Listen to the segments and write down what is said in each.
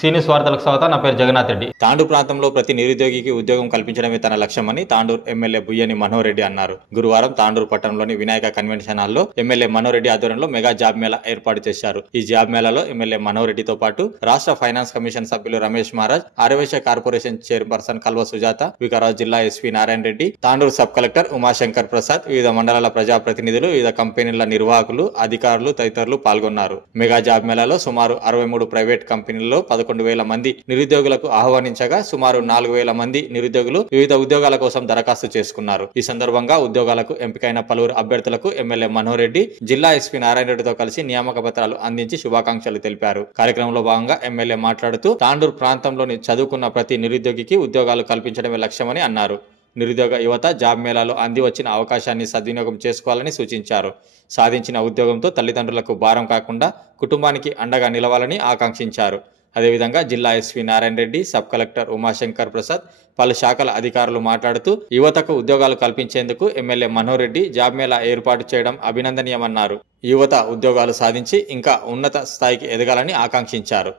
సీనియస్ వార్తలకు స్వాగతం. నా పేరు జగన్నాథ్ రెడ్డి. తాండూరు ప్రాంతంలో ప్రతి నిరుద్యోగికి ఉద్యోగం కల్పించడమే తన లక్ష్యమని తాండూరు ఎమ్మెల్యే బుయ్యని మనోహర్ రెడ్డి అన్నారు. గురువారం తాండూరు పట్టణంలోని వినాయక కన్వెన్షన్ హాల్లో ఎమ్మెల్యే మనోహర్ రెడ్డి ఆధ్వర్యంలో మెగా జాబ్ మేళా ఏర్పాటు చేశారు. ఈ జాబ్ మేళాలో ఎమ్మెల్యే మనోహర్ రెడ్డితో పాటు రాష్ట్ర ఫైనాన్స్ కమిషన్ సభ్యులు రమేష్ మహారాజ్, ఆర్యవైశ్య కార్పొరేషన్ చైర్పర్సన్ కల్వ సుజాత, వికారాబాద్ జిల్లా SP Narayana Reddy, Tandur sub collector Umashankar Prasad, వివిధ మండలాల ప్రజాప్రతినిధులు, వివిధ కంపెనీల నిర్వాహకులు, అధికారులు తదితరులు పాల్గొన్నారు. మెగా జాబ్ మేళాలో సుమారు 63 ప్రైవేట్ కంపెనీల్లో 11,000 మంది నిరుద్యోగులకు ఆహ్వానించగా సుమారు 4,000 మంది నిరుద్యోగులు వివిధ ఉద్యోగాల కోసం దరఖాస్తు చేసుకున్నారు. ఈ సందర్భంగా ఉద్యోగాలకు ఎంపికైన పలువురు అభ్యర్థులకు ఎమ్మెల్యే మనోహర్ రెడ్డి జిల్లా ఎస్పీ నారాయణ రెడ్డితో కలిసి నియామక పత్రాలు అందించి శుభాకాంక్షలు తెలిపారు. కార్యక్రమంలో భాగంగా ఎమ్మెల్యే మాట్లాడుతూ తాండూరు ప్రాంతంలోని చదువుకున్న ప్రతి నిరుద్యోగికి ఉద్యోగాలు కల్పించడమే లక్ష్యమని అన్నారు. నిరుద్యోగ యువత జాబ్ మేళాలో అంది వచ్చిన అవకాశాన్ని సద్వినియోగం చేసుకోవాలని సూచించారు. సాధించిన ఉద్యోగంతో తల్లిదండ్రులకు భారం కాకుండా కుటుంబానికి అండగా నిలవాలని ఆకాంక్షించారు. అదేవిధంగా జిల్లా SP Narayana Reddy, sub collector Umashankar Prasad, పలు శాఖల అధికారులు మాట్లాడుతూ యువతకు ఉద్యోగాలు కల్పించేందుకు ఎమ్మెల్యే మనోహర్ రెడ్డి జాబ్ మేళా ఏర్పాటు చేయడం అభినందనీయమన్నారు. యువత ఉద్యోగాలు సాధించి ఇంకా ఉన్నత స్థాయికి ఎదగాలని ఆకాంక్షించారు.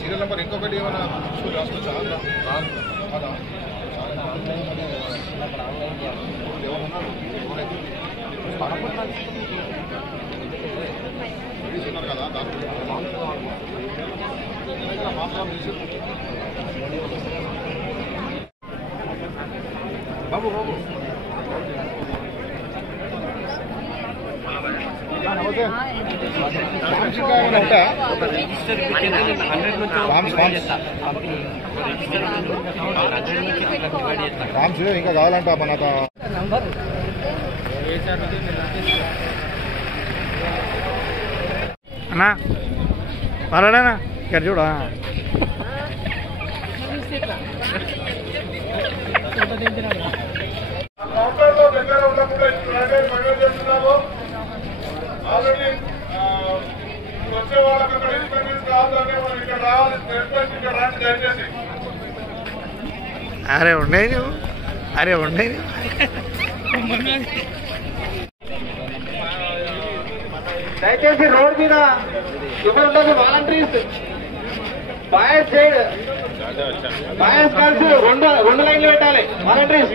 సీరియల్ నెంబర్ ఇంకొకటి ఏమైనా రాసుకోవచ్చా? ఉన్నారు కదా బాబు బాబు ఇంకా కావాలంట మన అన్నా పర్వాలేనా ఇక్కడ చూడ దగ్గర ఉన్నప్పుడు మనం చేస్తున్నాము. ఆల్రెడీ వచ్చే వాళ్ళకి అక్కడ ఇన్స్పెక్టర్స్ కావాలంటే మనం ఇక్కడ రావాలి. ఇక్కడ రాండి దయచేసి. అరే ఉండే నువ్వు దయచేసి రోడ్ మీద ఇవ్వండి. వాలంటీర్స్ బాయస్ సైడ్ బాయస్ కలిసి రెండు లైన్లు పెట్టాలి. వాలంటీర్స్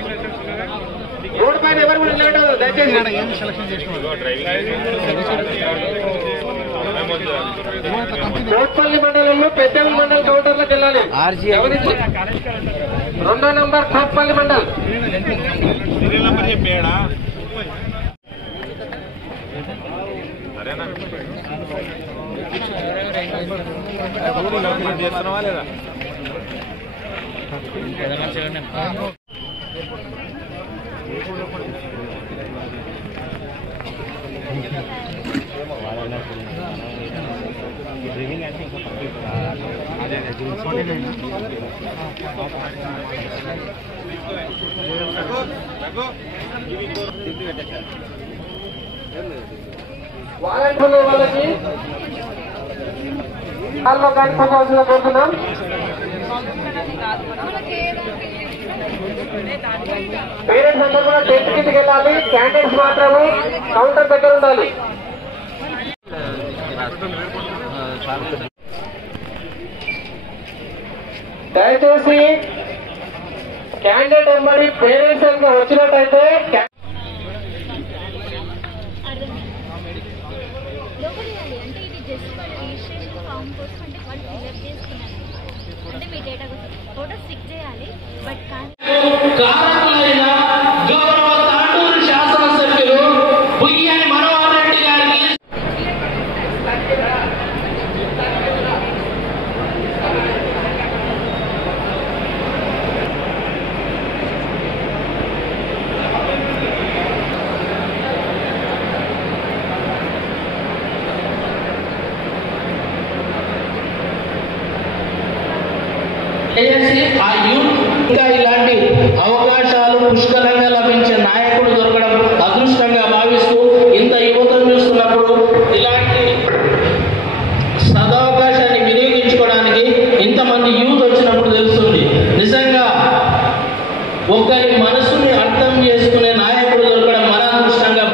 రోడ్ పైన ఎవరు కూడా నిలబెట్టదు దయచేసి. కోట్పల్లి మండలంలో పెద్దపల్లి మండల కౌంటర్లకు వెళ్ళాలి. 2వ number Kotpalli mandal. Serial number చెప్పాడా? చేస్తున్నావా లేదా? వాలంటీర్లు వాళ్ళకి వాళ్ళు కనిపించాల్సిన కోరుతున్నాం. పేరెంట్స్ అందరూ కూడా టెంట్ కిందకి వెళ్ళాలి. క్యాండిడేట్స్ మాత్రము కౌంటర్ దగ్గర ఉండాలి. దయచేసి క్యాండిడేట్ ఎంబడి పేరెంట్స్ కనుక వచ్చినట్టయితే అంటే మీ డేటా ఫోటో స్టిక్ చేయాలి. బట్ గౌరవ తాండూరు శాసనసభ్యులు బుయ్యని మనోహర్ రెడ్డి గారికి దయచేసి ఆ యూత్ ఇంకా ఇలాంటి అవకాశాలు పుష్కలంగా లభించే నాయకుడు దొరకడం అదృష్టంగా భావిస్తూ ఇంత యువతను చూస్తున్నప్పుడు ఇలాంటి సదవకాశాన్ని వినియోగించుకోవడానికి ఇంతమంది యూత్ వచ్చినప్పుడు తెలుస్తుంది. నిజంగా ఒక్కరి మనసుని అర్థం చేసుకునే నాయకుడు దొరకడం మన అదృష్టంగా.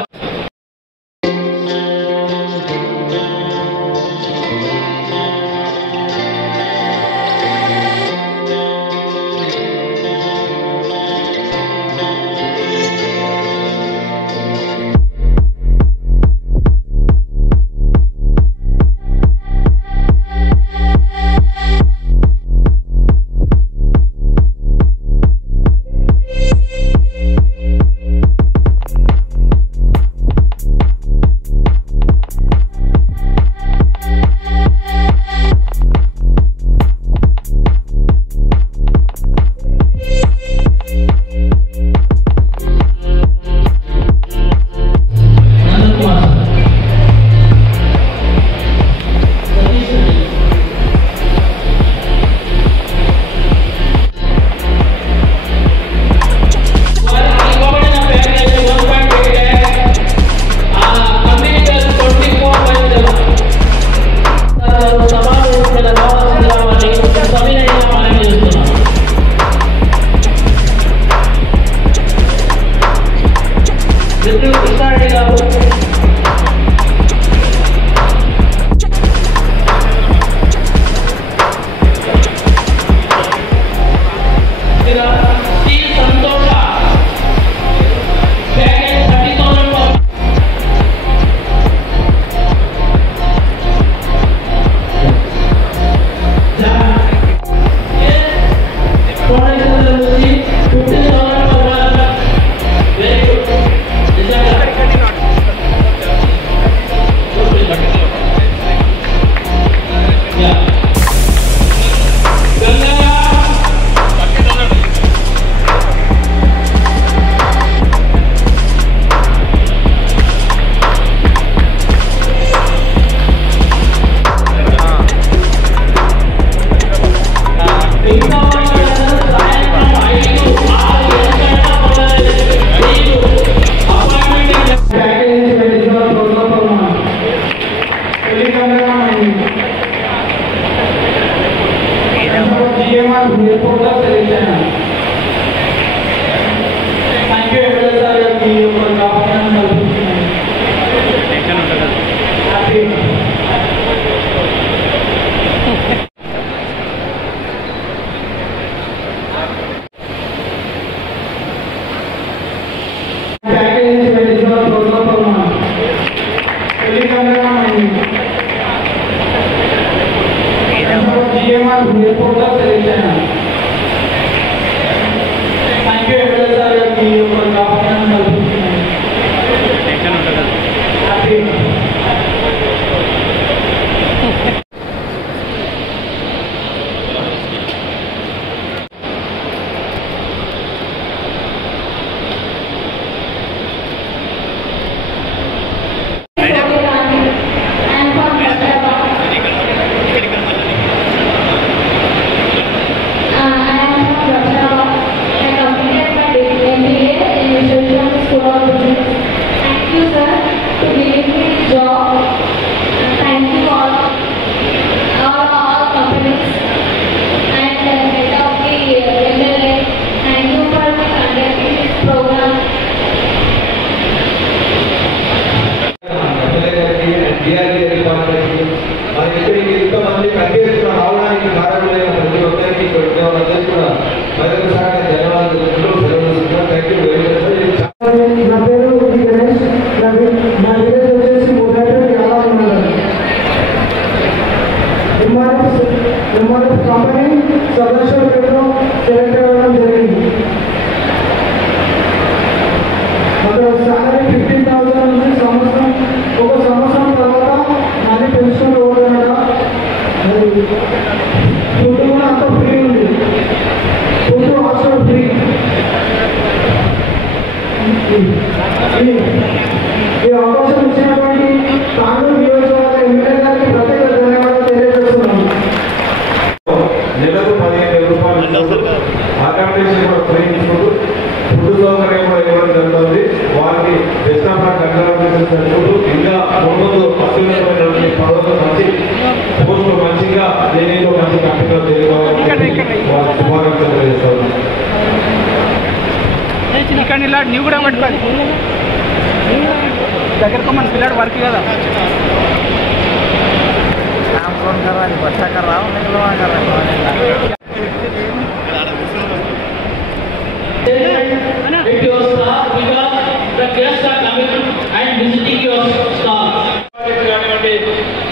నెలకు 15,000 రూపాయలు ఆలోచిస్తూ అకామిడేషన్ కూడా ఫ్రీ ఇస్తూ ఫుడ్ సౌకర్యం కూడా ఇవ్వడం జరుగుతుంది. వారికి బెస్ట్ ఆఫ్ లక్ కంగ్రాచులేషన్స్ జరుగుతూ ఇంకా ముందు అత్యున్నతమైనటువంటి పదవులు మంచి పోస్టులు మంచిగా దేనిలో మంచి కంపెనీలో తెలుసుకోవాలని వారికి శుభాకాంక్షలు తెలియజేస్తాను. నువ్వు కూడా పట్టుకోవాలి దగ్గరకు మన పిల్లాడు వర్క్ కదా With your staff, because the guests are coming and visiting your staff.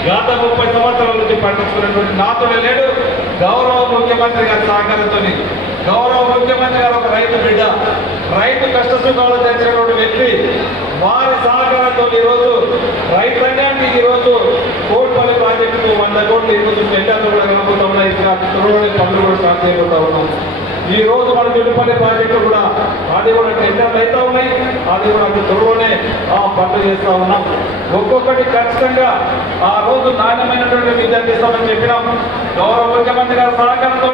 గత 30 సంవత్సరాల నుంచి పట్టించుకున్నటువంటి నాతో లేడు గౌరవ ముఖ్యమంత్రి గారి సహకారంతో. గౌరవ ముఖ్యమంత్రి గారు ఒక రైతు బిడ్డ, రైతు కష్ట సుఖాలు తెచ్చినటువంటి వ్యక్తి. వారి సహకారంతో ఈరోజు రైతాంగానికి ఈరోజు కోట్పల్లి ప్రాజెక్టుకు 100 కోట్లు ఈరోజు టెండర్లు కూడా కలుపుతా ఉన్నాయి. త్వరలోనే పనులు కూడా స్టార్ట్ చేయబోతా ఉన్నాం. ఈ రోజు మన చెడుపల్లి ప్రాజెక్టు కూడా అది కూడా టెండర్లు అవుతా ఉన్నాయి. అది కూడా త్వరలోనే పనులు చేస్తా ఉన్నాం. ఒక్కొక్కటి ఖచ్చితంగా ఆ రోజు నాణ్యమైనటువంటి విద్య చేస్తామని చెప్పినాం. గౌరవ ముఖ్యమంత్రి గారి సహకారంతో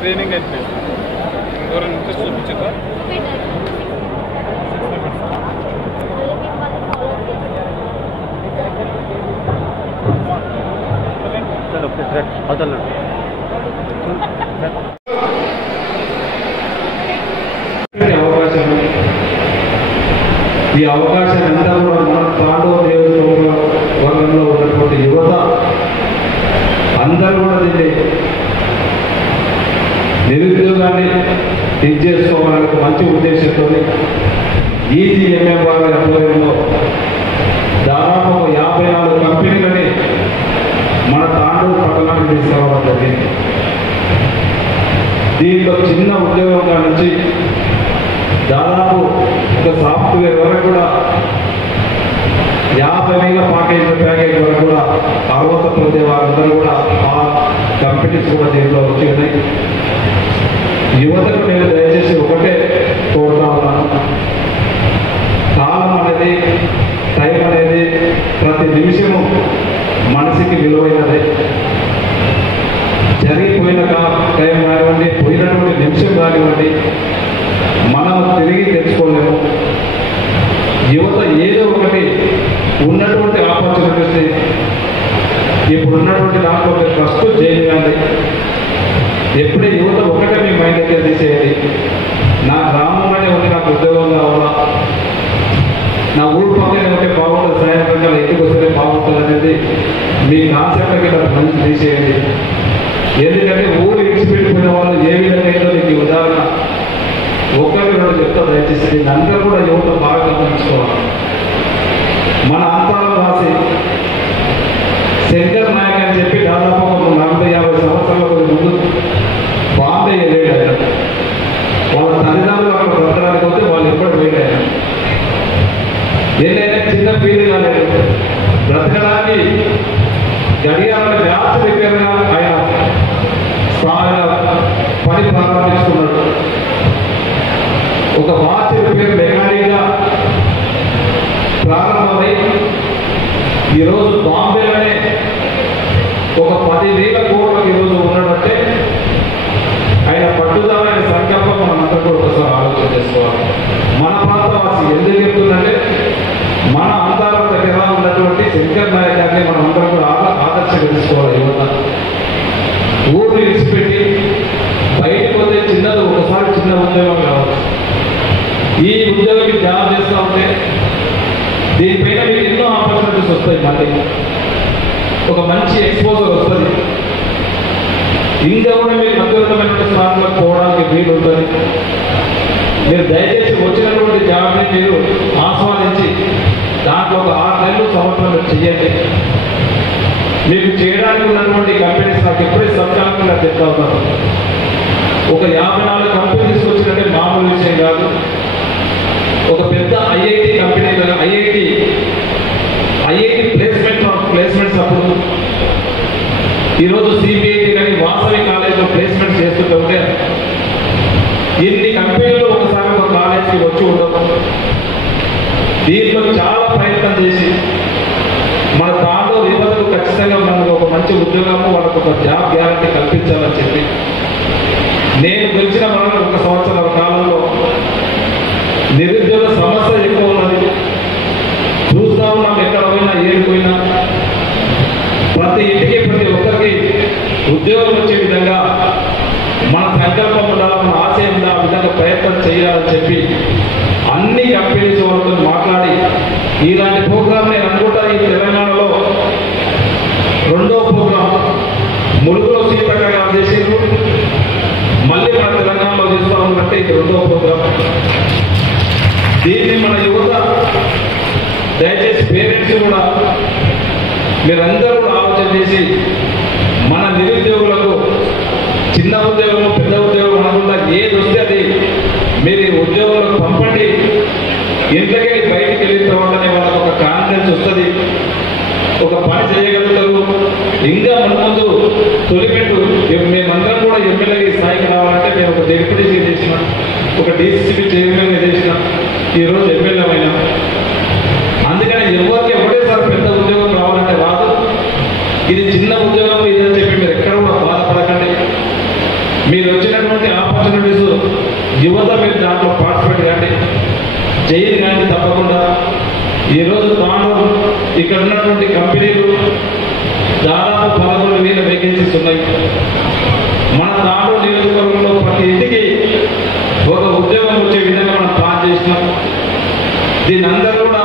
ట్రైనింగ్ అయితే ఎవరైనా ఇంట్రెస్ట్ చూపించారా? ఈ అవకాశం అంతా కూడా మన తాండూరు నియోజకవర్గంలో ఉన్నటువంటి యువత అందరూ కూడా దీన్ని నిరుద్యోగాన్ని ఇది చేసుకోవాలని మంచి ఉద్దేశంతో ఈజీఎంఎం వారి ఆధ్వర్యంలో దాదాపు 54 కంపెనీలని మన తాండూరు పట్టణానికి తీసుకురావడం జరిగింది. దీంట్లో చిన్న ఉద్యోగంగా నుంచి దాదాపు ఒక సాఫ్ట్వేర్ వరకు కూడా 50,000 ప్యాకేజ్ వరకు కూడా అర్హత పొందే వారందరూ కూడా ఆ కంపెనీస్ కూడా దీంట్లో వచ్చి ఉన్నాయి. యువతకు నేను దయచేసి ఒకటే కోరుతా ఉన్నాను. కాలం అనేది, టైం అనేది ప్రతి నిమిషము మనిషికి విలువైనదే. జరిగిపోయిన టైం కానివ్వండి, పోయినటువంటి నిమిషం కానివ్వండి, మనం తిరిగి తెచ్చుకోలేము. యువత ఏదో ఒకటి ఉన్నటువంటి ఆపర్చునిటీస్ ఇప్పుడు ఉన్నటువంటి దాంట్లో ఫస్ట్ చేయాలి. ఎప్పుడే యువత ఒకటే మీ మైండ్ దగ్గర తీసేయాలి. నా గ్రామంలోనే ఉండి నాకు ఉద్యోగం కావాలా, నా ఊరు పక్కనే ఉంటే బాగుంటుంది, సాయంత్రం ఇంటికి వస్తే బాగుంటుంది అనేది మీ కాన్సెప్ట్ కింద మంచి తీసేయండి. ఎందుకంటే ఊరు ఇడిచిపెట్టుకునే వాళ్ళు ఏ విధంగా అయితే మీకు ఉదాహరణ ఒకరి రెండు చెప్తా దయచేసి అందరూ కూడా యువత బాగా గమనించుకోవాలి. మన అంతరం రాసి శంకర్ నాయక్ అని చెప్పి దాదాపు 40-50 సంవత్సరాల ముందు బాంబే వెళ్ళాడు ఆయన. వాళ్ళ తల్లిదండ్రులు అక్కడ బ్రతకడానికి వస్తే వాళ్ళు ఎప్పుడు పోయాడు. ఏదైనా చిన్న ఫీల్ కాలేదు, బ్రతకడానికి గడియారాల గ్యాస్ రిపేర్గా ఆయన పని ప్రారంభించుకున్నాడు. ఒక వాచ్ రిపేర్ మెకానిక్గా ప్రారంభమై ఈరోజు బాంబేలోనే ఒక 10,000 కోట్లకు ఈరోజు ఉన్నాడంటే ఆయన పట్టుదల, ఆయన సంకల్పం మనందరూ కూడా ఒకసారి ఆలోచన చేసుకోవాలి. మన ప్రాంతవాసి ఎందుకు చెప్తుందంటే మన అందాల దగ్గర ఉన్నటువంటి శంకర్ నాయక్ గారిని మనం అందరం కూడా ఆదర్శంగా తీసుకోవాలి. యువత ఊరు విడిచిపెట్టి బయటకు పోతే చిన్నది ఒకసారి చిన్న ఉద్యోగం కావచ్చు. ఈ ఉద్యోగం జాబ్ చేస్తూ ఉంటే దీనిపైన మీకు ఎన్నో ఆపర్చునిటీస్ వస్తాయి. మళ్ళీ ఒక మంచి ఎక్స్పోజర్ వస్తుంది. ఇంకా కూడా మీరు అత్యున్నతమైన స్థానంలో పోవడానికి వీలు ఉంటుంది. మీరు దయచేసి వచ్చినటువంటి జాబ్ని మీరు ఆస్వాదించి దాంట్లో ఒక 6 నెలలు సంవత్సరాలు చేయండి. మీకు చేయడానికి ఉన్నటువంటి కంపెనీస్ నాకు ఎప్పుడే సబ్కాలంగా చెప్తా ఉన్నాను. ఒక 54 కంపెనీ తీసుకొచ్చినట్టే మామూలు విషయం కాదు. ఒక పెద్ద ఐఐటి కంపెనీ, ఐఐటి ప్లేస్మెంట్స్ అప్పుడు ఈరోజు సిబిఐటి కానీ వాసవి కాలేజ్లో ప్లేస్మెంట్స్ చేస్తుంటే ఇన్ని కంపెనీలు ఒకసారి ఒక కాలేజ్కి వచ్చి ఉండవు. దీంట్లో చాలా ప్రయత్నం చేసి మన తాండూరు తాండూరు యువతకు ఖచ్చితంగా మనకు ఒక మంచి ఉద్యోగము, వాళ్ళకు ఒక జాబ్ గ్యారంటీ కల్పించాలని చెప్పి నేను గెలిచిన మన 1 సంవత్సరాల కాలంలో నిరుద్యోగ సమస్య ఎక్కువ ఉన్నది. చూస్తా ఉన్నాం, ఎక్కడ పోయినా ఏడిపోయినా ప్రతి ఇంటికి ప్రతి ఒక్కరికి ఉద్యోగం వచ్చే విధంగా మన సంకల్పం ఉండాలి, మన ఆశయం ఉండాలి, ఆ విధంగా ప్రయత్నం చేయాలని చెప్పి అన్ని కంపెనీస్ వాళ్ళతో మాట్లాడి ఇలాంటి ప్రోగ్రామ్ నేను అనుకుంటా ఈ తెలంగాణలో 2వ ప్రోగ్రాం ములుగులో సీతక్క గారు చేసిండ్రు, మళ్ళీ మన తెలంగాణలో చేస్తా ఉన్నట్టే ఇది 2వ ప్రోగ్రాం. దీన్ని మన యువత దయచేసి పేరెంట్స్ కూడా మీరందరూ కూడా ఆలోచన చేసి మన నిరుద్యోగులకు చిన్న ఉద్యోగం పెద్ద ఉద్యోగం అనకుండా ఏది వస్తే అది మీరు ఉద్యోగులకు పంపండి. ఇంట్లోకి బయటికి వెళ్ళిన తర్వాతనే వాళ్ళకు ఒక కాన్ఫిడెన్స్ వస్తుంది, ఒక పని చేయగలుగుతారు. ఇంకా మన ముందు తొలిపెట్టు మేమందరం కూడా ఎమ్మెల్యే స్థాయికి రావాలంటే మేము ఒక డిప్యూటీసీ చేసిన, ఒక డీసీసీ చైర్మన్ చేసిన, ఈరోజు ఎమ్మెల్యే అయినా. అందుకని ఎవరికి ఒకటేసారి పెద్ద ఉద్యోగం రావాలంటే రాదు. ఇది చిన్న ఉద్యోగం ఇదని చెప్పి మీరు ఎక్కడ కూడా బాధపడకండి. మీరు వచ్చినటువంటి ఆపర్చునిటీస్ యువత మీరు దాంట్లో పార్టిసిపేట్ కానీ చేయండి కానీ తప్పకుండా. ఈరోజు తాండూరు ఇక్కడ ఉన్నటువంటి కంపెనీలు దాదాపు 11,000 వేకెన్సీస్ ఉన్నాయి. మన తాండూరు నియోజకవర్గంలో ప్రతి ఇంటికి ఒక ఉద్యోగం వచ్చే విధంగా మనం ప్లాన్ చేసినాం. దీని అందరూ కూడా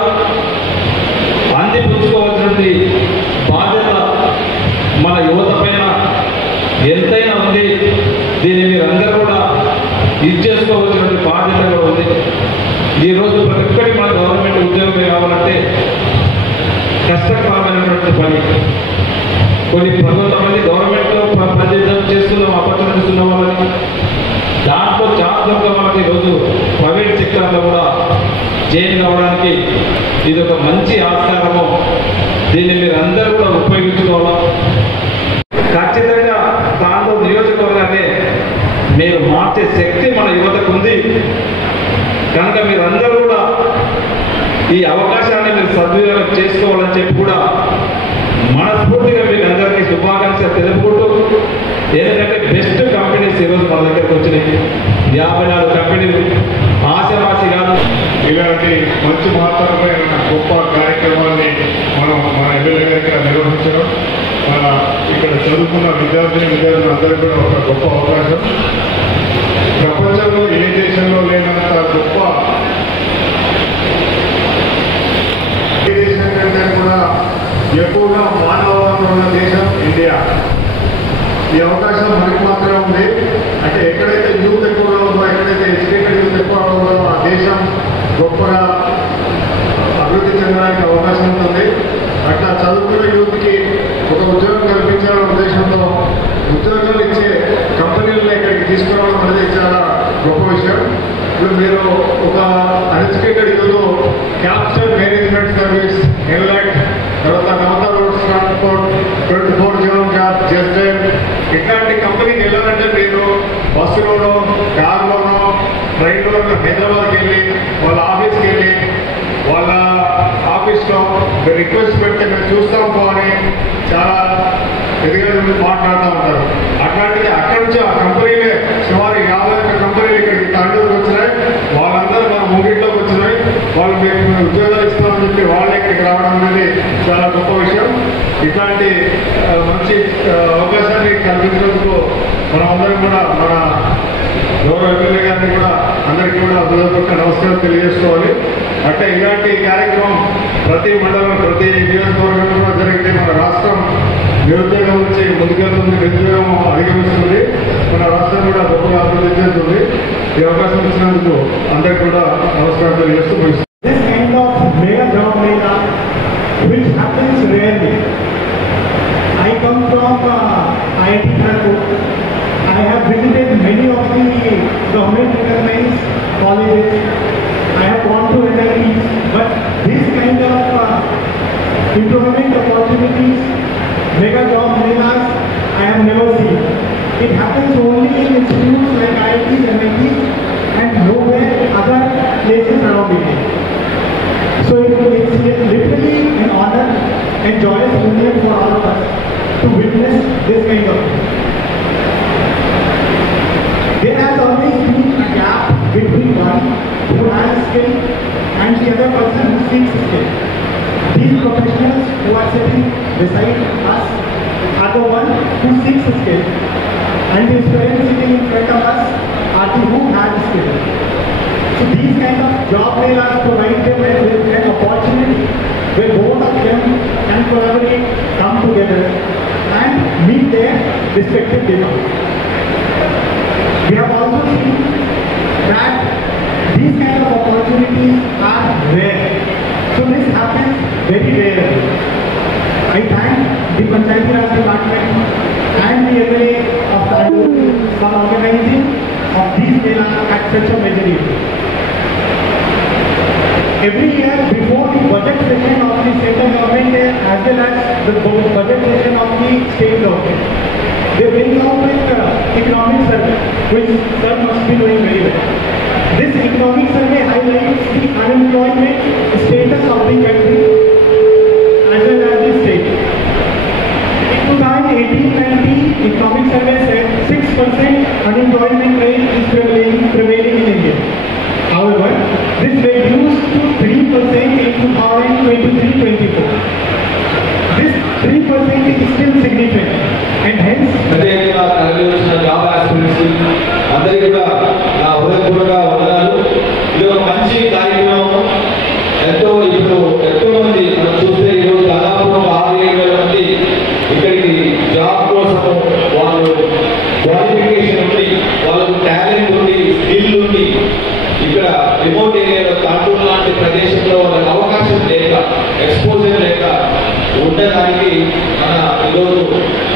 అందిపుచ్చుకోవాల్సినటువంటి బాధ్యత మన యువత పైన ఎంతైనా ఉంది. దీన్ని మీరు అందరూ కూడా ఇది చేసుకోవాల్సినటువంటి బాధ్యత కూడా ఉంది. ఈరోజు ప్రతి ఒక్కరికి మన గవర్నమెంట్ ఉద్యోగం కావాలంటే కష్టకరమైనటువంటి పని. కొంతమంది గవర్నమెంట్లో పనిచేద్దాం చేస్తున్నాం, ఆపర్చునిటీస్ ఉన్న వాళ్ళని దాంట్లో జాబ్ దొరక వాళ్ళకి ఈరోజు ప్రైవేట్ సెక్టర్లో కూడా జాయిన్ కావడానికి ఇది ఒక మంచి ఆస్కారము. దీన్ని మీరు అందరూ కూడా ఉపయోగించుకోవాలి. ఖచ్చితంగా తాండూరు నియోజకవర్గాన్ని మీరు మార్చే శక్తి మన యువతకు ఉంది కనుక మీరందరూ కూడా ఈ అవకాశాన్ని మీరు సద్వినియోగం చేసుకోవాలని చెప్పి కూడా మనస్ఫూర్తిగా మీకు అందరికీ శుభాకాంక్షలు తెలుపుకుంటూ, ఎందుకంటే బెస్ట్ కంపెనీస్ ఈరోజు మన దగ్గరకు వచ్చినాయి. 54 కంపెనీలు ఆశమాసి కాదు. ఇలాంటి మంచి మహత్తరమైన గొప్ప కార్యక్రమాన్ని మనం మన ఎమ్మెల్యే గారి ఇక్కడ నిర్వహించడం మన ఇక్కడ చదువుకున్న విద్యార్థులు అందరికీ కూడా ఒక గొప్ప అవకాశం. ప్రపంచంలో ఏ దేశంలో లేనంత గొప్ప, ఏ దేశం కంటే కూడా ఎక్కువగా మానవ వనరులు ఉన్న దేశం ఇండియా. ఈ అవకాశం మనకి మాత్రమే ఉంది. అంటే ఎక్కడైతే యూత్ ఎక్కువగా ఉందో, ఎక్కడైతే ఎడ్యుకేటెడ్ యూత్ ఎక్కువగా ఉందో ఆ దేశం గొప్పగా అభివృద్ధి చెందడానికి అవకాశం ఉంటుంది. అట్లా చదువుకున్న యూత్కి ఒక ఉద్యోగం కల్పించాలనే ఉద్దేశంతో ఉద్యోగాలు ఇచ్చే కంపెనీలను ఇక్కడికి తీసుకురావడం అనేది చాలా గొప్ప విషయం. ఇప్పుడు మీరు ఒక uneducated youth capture management service, enlight, తర్వాత Navata roads transport, 24/7 job, just ఇట్లాంటి కంపెనీకి వెళ్ళాలంటే మీరు బస్సులోనో కార్లోనో ట్రైన్లో హైదరాబాద్కి వెళ్ళి వాళ్ళ ఆఫీస్కి వెళ్ళి వాళ్ళ ఆఫీస్లో మీరు రిక్వెస్ట్ పెడితే మేము చూస్తాం పో అని చాలా ఎదుగుదల మాట్లాడుతూ ఉంటారు. అట్లాంటిది అక్కడి నుంచి ఆ కంపెనీలే సుమారు 51 కంపెనీలు ఇక్కడికి తాండూరుకి వచ్చినాయి. వాళ్ళందరూ మన ముంగిట్లోకి వచ్చినాయి. వాళ్ళు మీకు ఉద్యోగాలు ఇస్తామని చెప్పి వాళ్ళే ఇక్కడికి రావడం అనేది చాలా గొప్ప విషయం. ఇట్లాంటి మంచి అవకాశాన్ని కల్పించినందుకు మనం అందరం కూడా మన గౌరవ ఎమ్మెల్యే గారిని కూడా అందరికీ కూడా హృదయపూర్వక నమస్కారం తెలియజేసుకోవాలి. అంటే ఇలాంటి కార్యక్రమం ప్రతి మండలం, ప్రతి నియోజకవర్గంలో కూడా జరిగితే మన రాష్ట్రం నిరుద్యోగం నుంచి ముందుకెళ్తుంది, నిరుద్యోగం అధిగమిస్తుంది, మన రాష్ట్రం కూడా గొప్పగా అభివృద్ధి చెందుతుంది. ఈ అవకాశం ఇచ్చినందుకు అందరికీ కూడా నమస్కారం తెలియజేస్తూ ముగిస్తుంది. This kind of mega job mega, which happens rarely. I come from IIT Kharagpur. I have visited many of the government recognized colleges. I have gone to NITs, but this kind of employment opportunities, mega job megas, I have never seen. It happens only in institutes like IITs, NITs, and nowhere other places around India. So it is literally an honor and joyous moment for all of us to witness this kind of thing. There has always been a gap between one who has skill and the other person who seeks skill. These professionals who are sitting beside us are the one who seeks skill, and the students sitting in front of us are the who has skill. So these kind of job fairs provide them with an opportunity where both of them can collaborate, come together and meet their respective demands. We have also seen that these kind of opportunities are rare. So this happens very rarely. I thank the Panchayati Raj Department and the MLA of Tandur for organizing of these melas at such a major event. Every year before the budget session of the central government as well as the budget session of the state government, they bring out with economic survey, which sir must be doing very well. This economic survey highlights the unemployment status of the country as well as the state. In 2018-19 economic survey said 6% unemployment rate is prevailing in India. However, this reduced to 3% in 2023-24. This 3% is still significant, and hence job aspirants అందరికీ కూడా నా హృదయపూర్వక వందనాలు. ఇది ఒక మంచి కార్యక్రమం. ఎంతో మంది మనం చూస్తే ఈరోజు దాదాపు 6,000 మంది ఇక్కడికి జాబ్ కోసం వాళ్ళు క్వాలిఫికేషన్ ఉండి, వాళ్ళకు టాలెంట్ ఉండి, స్కిల్ ఉండి ఇక్కడ రిమోట్ ఏరియాలో తాండూరు లాంటి ప్రదేశంలో వాళ్ళకి అవకాశం లేక, ఎక్స్పోజర్ లేక ఉండడానికి మన ఈరోజు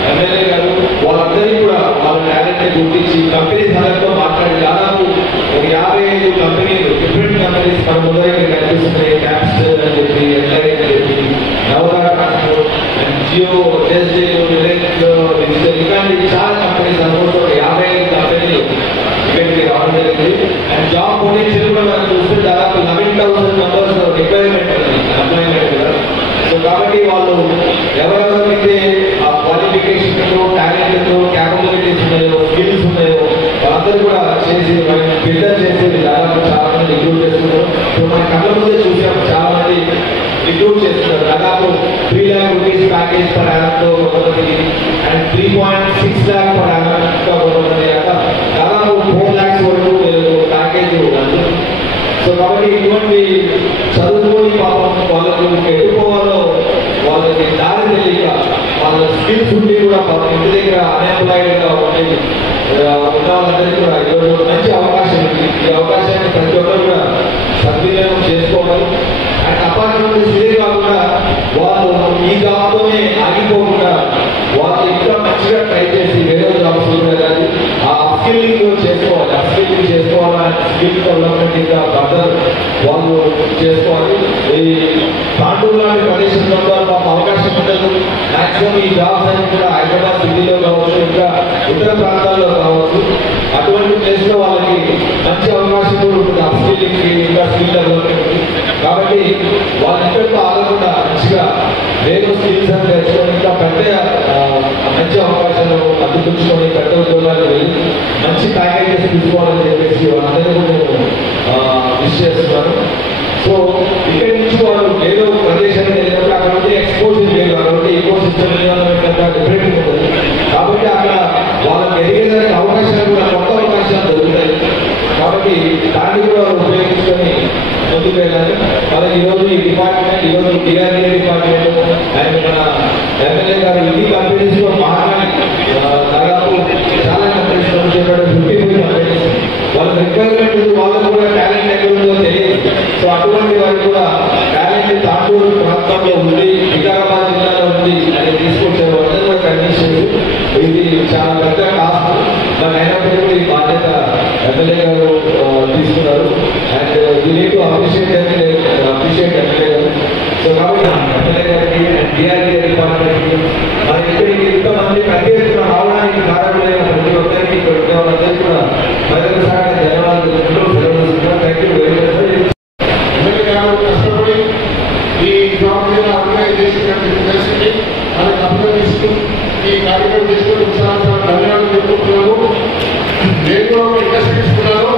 ఎమ్మెల్యే గారు వాళ్ళందరికీ కూడా వాళ్ళ టాలెంట్ గుర్తించి కంపెనీస్ అందరితో మాట్లాడి దాదాపు ఒక 55 కంపెనీలు, డిఫరెంట్ కంపెనీస్ మన ముందర ఇక్కడ కనిపిస్తున్నాయి. క్యాప్స్టర్ అని చెప్పి, ఎల్ఐ అని చెప్పి, నవరా ట్రాన్స్పోర్ట్ అండ్ జియో, డిజిటల్ ఇలాంటి చాలా కంపెనీస్ అనుకుంటూ 55 కంపెనీలు ఇక్కడికి రావడం జరిగింది. అండ్ జాబ్ పొటెన్షియల్ కూడా మనం చూస్తే దాదాపు 11,000 మెంబర్స్ రిక్వైర్మెంట్ ఉంది ఎంప్లాయ్మెంట్ కూడా. సో కాబట్టి వాళ్ళు ఎవరెవరైతే ఆ క్వాలిఫికేషన్ టాలెంట్ క్యాపబిలిటీస్ ఉన్నాయో, స్కిల్స్ ఉన్నాయో వాళ్ళందరూ కూడా చేసి బిల్డర్ చేసేది దాదాపు చాలా మంది రిక్రూట్ చేస్తున్నారు. సో మన కళ్ళ ముందే చూసాము చాలా మంది రిక్రూట్ చేస్తున్నారు. దాదాపు 3 lakh rupees ప్యాకేజ్ పర్ యానంతో కొంతమంది, అండ్ 3.6 lakh పర్ యానంతో కొంతమంది, దాదాపు 4 lakhs వరకు ప్యాకేజ్ ఉంది. సో కాబట్టి ఇటువంటి చదువుకొని పాపం వాళ్ళకు ఎదుర్కోవాలో వాళ్ళకి దారి తెలియక, వాళ్ళ స్కిల్స్ ఉండి కూడా పాపం ఇంటి దగ్గర అన్ఎంప్లాయిడ్ గా ఉన్న వాళ్ళందరికీ కూడా ఈరోజు మంచి అవకాశం ఉంది. ఈ అవకాశాన్ని ప్రతి ఒక్కరు కూడా సద్వినియోగం చేసుకోవాలి. అండ్ అపార్ట్ నుండి ఇదే కాకుండా వాళ్ళు ఈ జాబ్తోనే ఆగిపోకుండా వాళ్ళు ఇంకా మంచిగా ట్రై చేసి వేరే జాబ్స్ వెళ్ళాలి. ఆ అప్స్కిల్లింగ్ చేసుకోవాలి, అప్స్కిల్లింగ్ చేసుకోవాలి, స్కిల్ డెవలప్మెంట్ ఇంకా ఫర్దర్ వాళ్ళు చేసుకోవాలి. ఈ తాండూరు లాంటి ప్రదేశంలో మాకు అవకాశం ఉండదు. మాక్సిమం ఈ జాబ్స్ అన్ని కూడా హైదరాబాద్ సిటీలో కావచ్చు, ఇంకా ఇతర ప్రాంతాల్లో కావచ్చు. అటువంటి ప్లేస్ లో వాళ్ళకి మంచి అవకాశం కూడా ఉంటుంది అప్స్కిల్లింగ్ ఇంకా స్కిల్ డెవలప్మెంట్. కాబట్టి వాళ్ళ ఇంట్లో ఆగకుండా మంచిగా వేరే స్కిల్స్ అని తెచ్చుకొని ఇంకా పెద్ద మంచి అవకాశాలు అందిపుచ్చుకొని పెద్ద ఉద్యోగాలు వెళ్ళి మంచి ప్యాకేజెస్ తీసుకోవాలని చెప్పేసి వాళ్ళందరూ నేను విష్ చేస్తున్నాను. సో ఇక్కడి నుంచి వాళ్ళు ఏదో ప్రదేశానికి వెళ్ళినప్పుడు అక్కడ ఉంటే ఎక్స్పోజర్ లేదు, అక్కడ ఉంటే ఈకో సిస్టమ్ డిఫరెంట్ ఉంటుంది. కాబట్టి అక్కడ వాళ్ళకి ఎదిగేదానికి అవకాశాలు కూడా కొత్త అవకాశాలు దొరుకుతాయి. కాబట్టి దాన్ని కూడా ఉపయోగించుకొని ముందుకు వెళ్ళాలి. మరి ఈరోజు ఈ డిపార్ట్మెంట్, ఈరోజు డిఆర్డీఏ డిపార్ట్మెంట్ అండ్ మన ఎమ్మెల్యే గారు ఇన్ని కంపెనీస్ లో మాట్లాడి దాదాపు చాలా కంపెనీస్ 55 కంపెనీస్ వాళ్ళ రిక్వైర్మెంట్, వాళ్ళకు కూడా టాలెంట్ ఎక్కడ ఉందో తెలియదు. సో అటువంటి వారికి కూడా టాలెంట్ తాండూరు ప్రాంతంలో ఉంది, వికారాబాద్ జిల్లాలో ఉంది అని తీసుకొచ్చారు. అందరూ కూడా కండిషన్స్. ఇది చాలా పెద్ద టాస్క్. మరి అయినప్పటికీ ఈ బాధ్యత ఎమ్మెల్యే గారు తీసుకున్నారు. And we need to appreciate MLA గారు. సో కాబట్టి ఎమ్మెల్యే గారికి అండ్ డిఆర్డీఏ డిపార్ట్మెంట్కి మరి ఇక్కడికి ఇంతమంది పెద్ద ఎత్తున రావడానికి కారణమైన ప్రతి ఒక్కరికి ఇక్కడ ఉన్న వాళ్ళందరికీ కూడా మరొకసారి ధన్యవాదాలు తెలుపుకుంటున్నాను. Thank you very much. MLA గారు కష్టపడి ఈ జాబ్ మీద ఆర్గనైజ్ చేసినట్టు ఈ కార్యక్రమం చేసుకుని చాలా చాలా ధన్యవాదాలు చెప్పుకుంటున్నాను. నేను కూడా ఒక ఇంట్రెస్ట్ తీసుకున్నాను.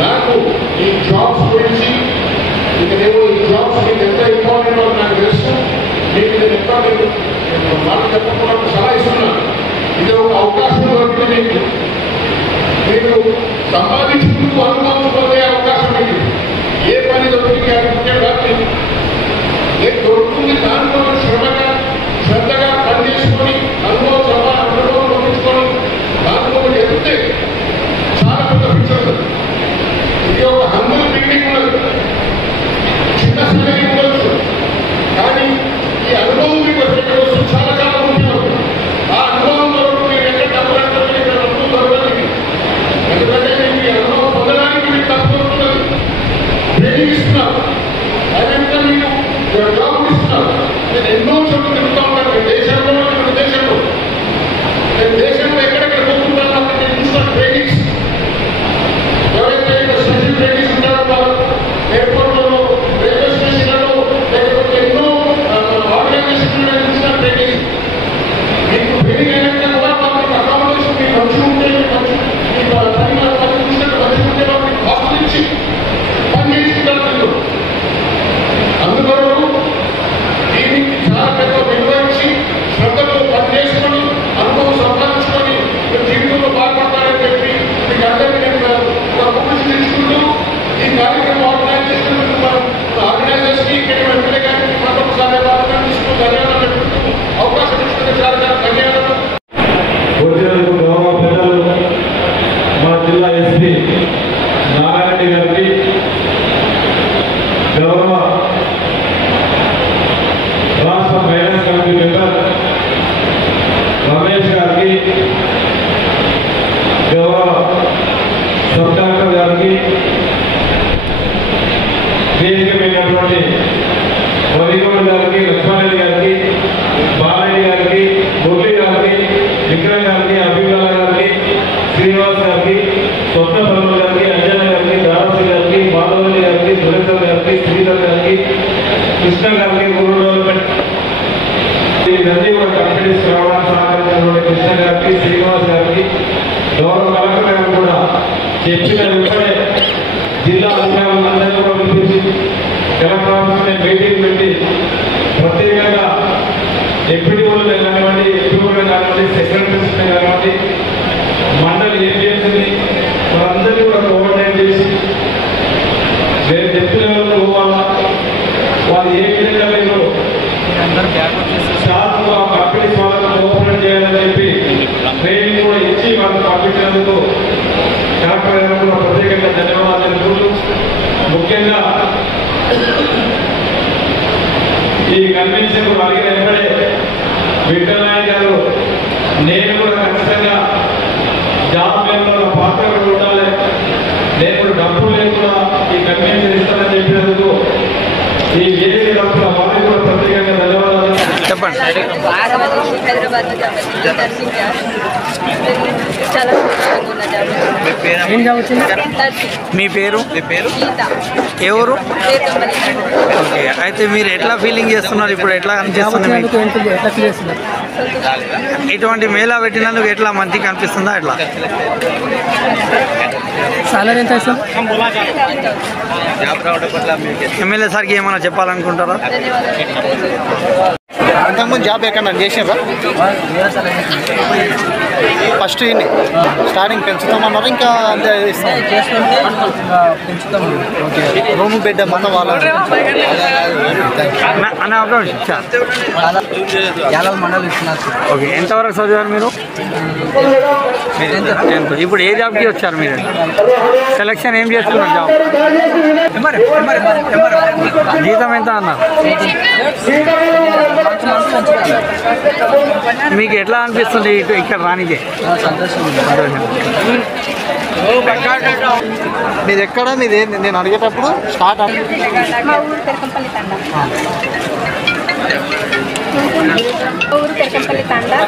నాకు ఈ జాబ్స్ గురించి ఇకనేమో ఈ జాబ్స్ మీకు ఎంత ఇంపార్టెంట్ నాకు తెలుసు. మీకు నేను ఎంత మాట చెప్పకుండా సలహా ఇస్తున్నాను. ఇది ఒక అవకాశం దొరికింది మీకు. మీరు సంపాదించుకుంటూ అనుభవం పొందే అవకాశం మీకు. ఏ పని దొరికి ముఖ్యంగా నేను దొరుకుతుంది దాంట్లో శ్రమగా శ్రద్ధగా పనిచేసుకొని అనుభవం పంపించుకొని దాంట్లో ఎదిగితే చాలా పెద్ద పిక్చర్ ఉంది. ఇది ఒక హంగుల బిల్డింగ్ ఉన్నది, చిన్న స్థాయి ఉండొచ్చు, కానీ ఈ అనుభవం మీకు వచ్చి చాలా చాలా ముఖ్యం. ఆ అనుభవం వరకు మీరు ఎక్కడ డబ్బులు అంటే ఇక్కడ డబ్బులు దొరకదు. ఎందుకంటే మీకు ఈ అనుభవం పొందడానికి మీకు డబ్బు దొరుకుతుంది. ట్రైనింగ్ ఇస్తున్నారు, అదేవిధంగా మీకు జాబ్ ఇస్తున్నారు. నేను ఎన్నో చోట్ల తిరుగుతూ ఉంటాను. దేశంలో దేశంలో నేను దేశంలో ఎక్కడెక్కడ పోతుంటాను అక్కడ నేను చూసిన ట్రైనింగ్స్ ఎవరైతే స్పెషల్ ట్రైనింగ్స్ ఉంటారో వాళ్ళు ఎయిర్పోర్ట్లలో రైల్వే స్టేషన్లలో లేకపోతే ఎన్నో ఆర్గనైజేషన్లో చూసిన ట్రైనింగ్. మీకు ట్రైనింగ్ అయినా కూడా వాళ్ళకి అకామిడేషన్ మీకు మంచిగా ఉంటే మీకు పని చూసినట్టు మంచిగా ఉంటే వాళ్ళకి కాస్ట్ ఇచ్చి పని చేస్తుంటారు మీరు. అందువరకు దీనికి చాలా పెద్ద విలువ ఇచ్చి శ్రద్ధతో పనిచేసుకొని అనుభవం సంపాదించుకొని మీరు జీవితంలో బాగుపడతారని చెప్పి మీకు అందరికీ నేను పూర్తి తీసుకుంటూ ఈ కార్యక్రమం ఆర్గనైజర్స్కి ఇక్కడ ఎమ్మెల్యే గారికి మరొకసారి తీసుకుంటూ ధన్యవాదాలు పెట్టుకుంటూ అవకాశం ఇచ్చుకునే చాలా చాలా ధన్యవాదాలు. వచ్చేందుకు గౌరవ పెద్దలు మా జిల్లా ఎస్పీ నారాయణ గారికి, గౌరవ రాష్ట్ర ఫైనాన్స్ కమిటీ మెంబర్ రమేష్ గారికి, గౌరవ సబ్ కలెక్టర్ గారికి, వేదికమైనటువంటి వరిగోడ గారికి, లక్ష్మారెడ్డి గారికి, బాలరెడ్డి గారికి, మురళి గారికి, విక్రమ్ గారికి, అభిలాల గారికి, శ్రీనివాస్ గారికి, స్వప్నపర్మ గారికి, అంజన గారికి, దారాసి గారికి, మాధవల్లి గారికి, సురేందర్ గారికి, శ్రీధర్ గారికి, కృష్ణ గారికి, రూరల్ డెవలప్మెంట్ ఇవన్నీ కూడా కంపెనీస్ రావడానికి సహకరించినటువంటి కృష్ణ గారికి, శ్రీనివాస్ గారికి, గౌరవ కలెక్టర్ గారు కూడా చెప్పిన వెంటనే జిల్లా అధికారులందరినీ కూడా పిలిపించి కలెక్టర్ ఆఫీస్ మీటింగ్ పెట్టి ప్రత్యేకంగా ఎంపీడీఓలు కానివ్వండి, ఎంపీఓలు కానివ్వండి, సెక్రటరీస్ కానివ్వండి, మండలి ఏపీఎస్ని వారందరినీ కూడా కోఆర్డినేట్ చేసి వేరే డెప్త్ లెవెల్లో పోవాలా, వాళ్ళు ఏ విధంగా మీరు స్టాఫ్ కంపెనీస్ వాళ్ళకు కోఆపరేట్ చేయాలని చెప్పి ట్రైనింగ్ కూడా ఇచ్చి వాళ్ళకి పంపించినందుకు కలెక్టర్ గారు కూడా ప్రత్యేకంగా ధన్యవాదాలు తెలుపుతూ, ముఖ్యంగా ఈ కన్వెన్షన్ అడిగిన వెంబడే విఠల్ నాయక్ గారు నేను కూడా ఖచ్చితంగా జాబ్ మేళలో పాత్ర కూడా ఉండాలి, నేను కూడా డబ్బులు లేకుండా ఈ కన్వెన్షన్ ఇస్తానని చెప్పినందుకు ఈ ఏది డబ్బుల వారికి కూడా ప్రత్యేకంగా ధన్యవాదాలు చెప్పండి. మీ పేరు? ఎవరు? ఓకే, అయితే మీరు ఎట్లా ఫీలింగ్ చేస్తున్నారు ఇప్పుడు? ఎట్లా అనిపిస్తుంది? ఇటువంటి మేళా పెట్టినందుకు ఎట్లా మంచిగా అనిపిస్తుందా? ఎట్లా సాలరీ ఎంత ఇస్తాం? ఎమ్మెల్యే సార్కి ఏమైనా చెప్పాలనుకుంటారా? అంతకుముందు జాబ్ ఎక్కడ చేసారా? ఫస్ట్ ఇన్ని స్టార్టింగ్ పెంచుతామన్నారు, ఇంకా అంతే పెంచుతాం. ఓకే, రూమ్ బెడ్ మన వాళ్ళ మండలి ఇస్తున్నారు. ఓకే, ఎంతవరకు చదివారు మీరు? 10th. ఇప్పుడు ఏ జాబ్కి వచ్చారు మీరు? సెలక్షన్ ఏం చేసుకున్నారు? జాబ్ జీతం ఎంత అన్నారు? మీకు ఎట్లా అనిపిస్తుంది ఇక్కడ రానికే? మీరు ఎక్కడ? మీది నేను అడిగేటప్పుడు స్టార్ట్ ఊరు తెరకంపల్లి తండా,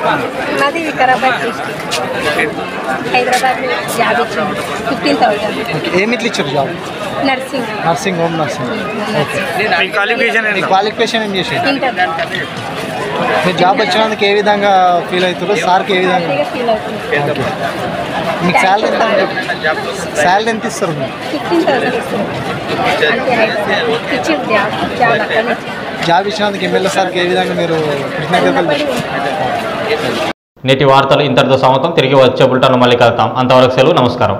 మాది వికారాబాద్ డిస్ట్రిక్ట్. హైదరాబాద్ జాబ్ ఇచ్చింది 15,000. ఏమిట్లు ఇచ్చారు job? Nursing home nursing. Qualification ఏం చేశారు? మీరు జాబ్ వచ్చినందుకు ఏ విధంగా ఫీల్ అవుతారు? సార్కి ఏ విధంగా ఫీల్ అవుతుంది. మీకు శాలరీ ఎంత? శాలరీ ఎంత ఇస్తారు? 15,000 ఇస్తుంది. జాబ్ ఇచ్చినందుకు ఎమ్మెల్యే సార్కి ఏ విధంగా మీరు కృతజ్ఞతలు? నేటి వార్తలు ఇంతటితో సమాప్తం. తిరిగి వచ్చే బులెటిన్లో మళ్ళీ కలుద్దాం. అంతవరకు సెలవు. నమస్కారం.